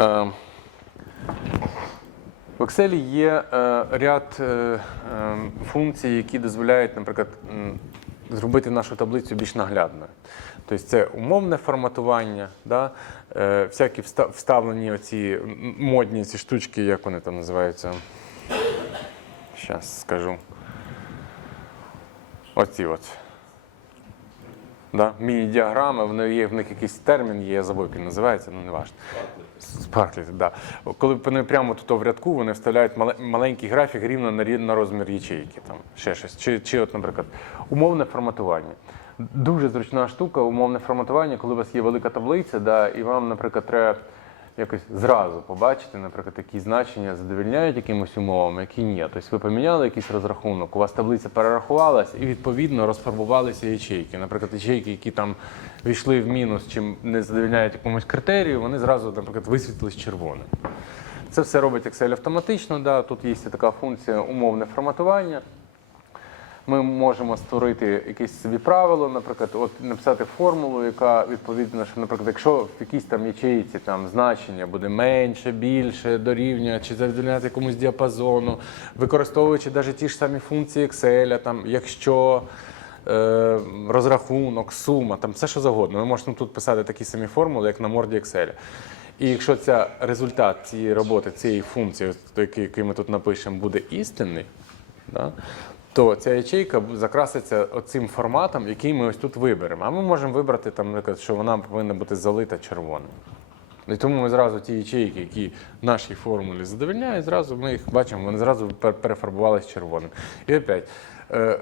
Е, В Excel є е, ряд е, функцій, які дозволяють, наприклад, зробити нашу таблицю більш наглядною. Тобто це умовне форматування, да? всякі вставлені оці модні ці штучки, як вони там називаються. Зараз скажу. Оці от. Да? Міні-діаграми, вони є, в них якийсь термін є, я забув, який називається, ну не важливо. Спарклі, да. Коли вони прямо тут в рядку, вони вставляють мале- маленький графік рівно на, рі- на розмір ячейки, там, ще щось. Чи, чи от, наприклад, умовне форматування. Дуже зручна штука, умовне форматування, коли у вас є велика таблиця, да, і вам, наприклад, треба якось зразу побачити, наприклад, які значення задовільняють якимось умовам, які ні. Тобто ви поміняли якийсь розрахунок, у вас таблиця перерахувалась і відповідно розфарбувалися ячейки. Наприклад, ячейки, які там війшли в мінус, чи не задовільняють якомусь критерію, вони зразу, наприклад, висвітлились червоним. Це все робить Excel автоматично. Да. Тут є така функція умовне форматування. Ми можемо створити якесь собі правило, наприклад, от написати формулу, яка відповідно, що, наприклад, якщо в якійсь там ячейці там значення буде менше, більше, дорівнює, чи задовольняти якомусь діапазону, використовуючи навіть ті ж самі функції Excel, там, якщо е, розрахунок, сума, там все що завгодно. Ми можемо тут писати такі самі формули, як на морді Excel. І якщо ця результат цієї роботи, цієї функції, який ми тут напишемо, буде істинний, да, то ця ячейка закраситься оцим форматом, який ми ось тут виберемо. А ми можемо вибрати, там, наприклад, що вона повинна бути залита червоним. І тому ми зразу ті ячейки, які нашій формулі задовольняють, зразу ми їх бачимо, вони зразу перефарбувалися червоним. І опять, е,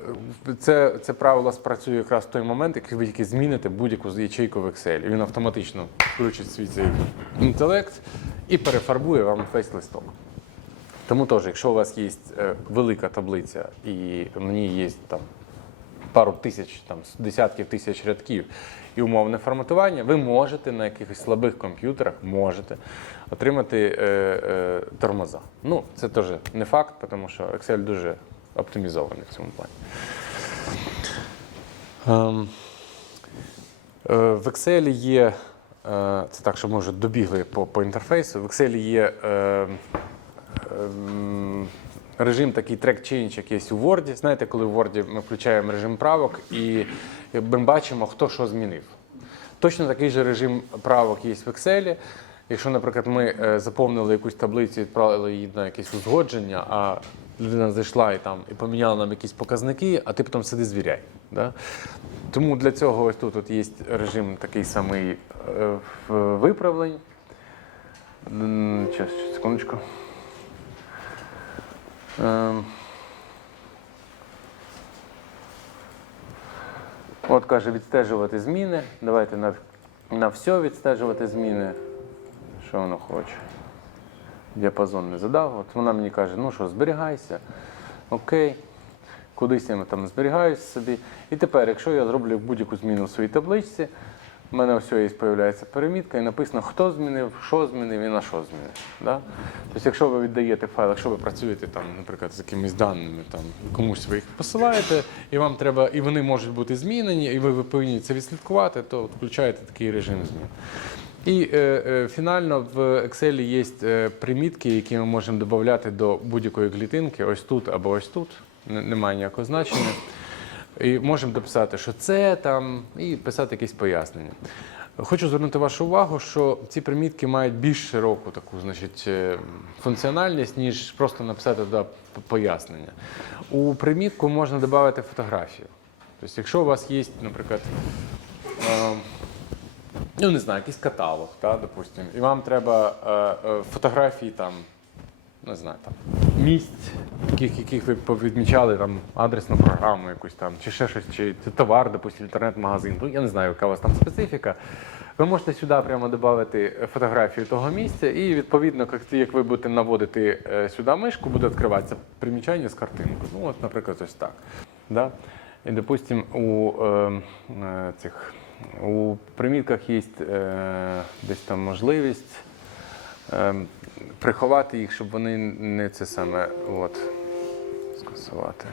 це, це правило спрацює якраз в той момент, як ви тільки зміните будь-яку ячейку в Excel. І він автоматично включить свій цей інтелект і перефарбує вам весь листок. Тому теж, якщо у вас є е, велика таблиця і в ній є там пару тисяч, там десятків тисяч рядків і умовне форматування, ви можете на якихось слабих комп'ютерах можете отримати е, е, тормоза. Ну, це теж не факт, тому що Excel дуже оптимізований в цьому плані. Е, В Excel є, е, це так, що ми вже добігли по, по інтерфейсу. В Excel є е, режим такий track change, як є у Word. Знаєте, коли в Word ми включаємо режим правок і ми бачимо, хто що змінив. Точно такий же режим правок є в Excel. Якщо, наприклад, ми е, заповнили якусь таблицю відправили її на якесь узгодження, а людина зайшла і там і поміняла нам якісь показники, а ти потім сиди звіряй. Да? Тому для цього ось тут от є режим такий самий е, виправлень. Щас, секундочку. Ем. От каже, відстежувати зміни. Давайте на, на все відстежувати зміни. Що воно хоче? Діапазон не задав. От вона мені каже, ну що, зберігайся. Окей. Кудись я там зберігаюсь собі. І тепер, якщо я зроблю будь-яку зміну в своїй табличці, в мене все є з'являється перемітка і написано, хто змінив, що змінив і на що змінив. Да? Тобто, якщо ви віддаєте файл, якщо ви працюєте там, наприклад, з якимись даними, там комусь ви їх посилаєте, і вам треба, і вони можуть бути змінені, і ви, ви повинні це відслідкувати, то включаєте такий режим змін. І е, е, фінально в Excel є е, примітки, які ми можемо додати до будь-якої клітинки, ось тут або ось тут. Немає ніякого значення. І можемо дописати, що це там, і писати якісь пояснення. Хочу звернути вашу увагу, що ці примітки мають більш широку таку значить, е, функціональність, ніж просто написати туди пояснення. У примітку можна додати фотографію. Тобто, якщо у вас є, наприклад, е, ну не знаю, якийсь каталог, та, допустим, і вам треба е, фотографії там, не знаю, там, місць, яких, яких ви повідмічали там адресну програму якусь там, чи ще щось, чи товар, допустим, інтернет-магазин. Ну, я не знаю, яка у вас там специфіка. Ви можете сюди прямо додати фотографію того місця, і відповідно, як, ви будете наводити е, сюди мишку, буде відкриватися примічання з картинкою. Ну, от, наприклад, ось так. Да? І, допустим, у е, е, цих у примітках є е, десь там можливість приховати їх, щоб вони не це саме от, скасувати.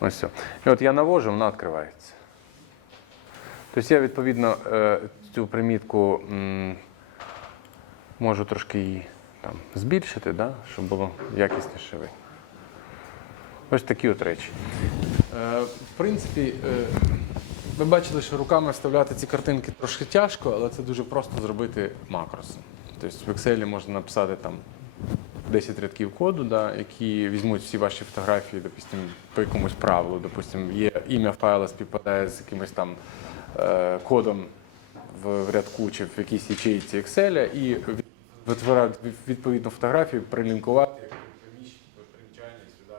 Ось все. І от я навожу, вона відкривається. Тобто я відповідно е, цю примітку Можу трошки її там, збільшити, да, щоб було якісніше видно. Ось такі от речі. Е, в принципі, е, ви бачили, що руками вставляти ці картинки трошки тяжко, але це дуже просто зробити макрос. Тобто в Excel можна написати там 10 рядків коду, да, які візьмуть всі ваші фотографії, допустим, по якомусь правилу. Допустим, є ім'я файла співпадає з якимось там е, кодом в, рядку чи в якійсь ячейці Excel і витворяти відповідну фотографію, прилінкувати приміщення, примічання сюди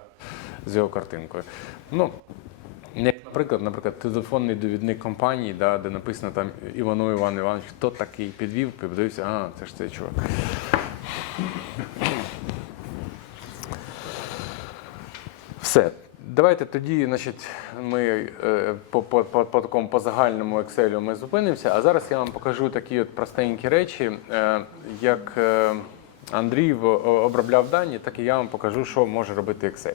з його картинкою. Ну, як, наприклад, телефонний довідник компанії, да, де написано там Іванов Іван Іванович, хто такий підвів, подивився, а, це ж цей чувак. Все. Давайте тоді, значить, ми е, по, по, по, по такому по загальному Excel ми зупинимося. А зараз я вам покажу такі от простенькі речі, е, як е, Андрій обробляв дані, так і я вам покажу, що може робити Excel.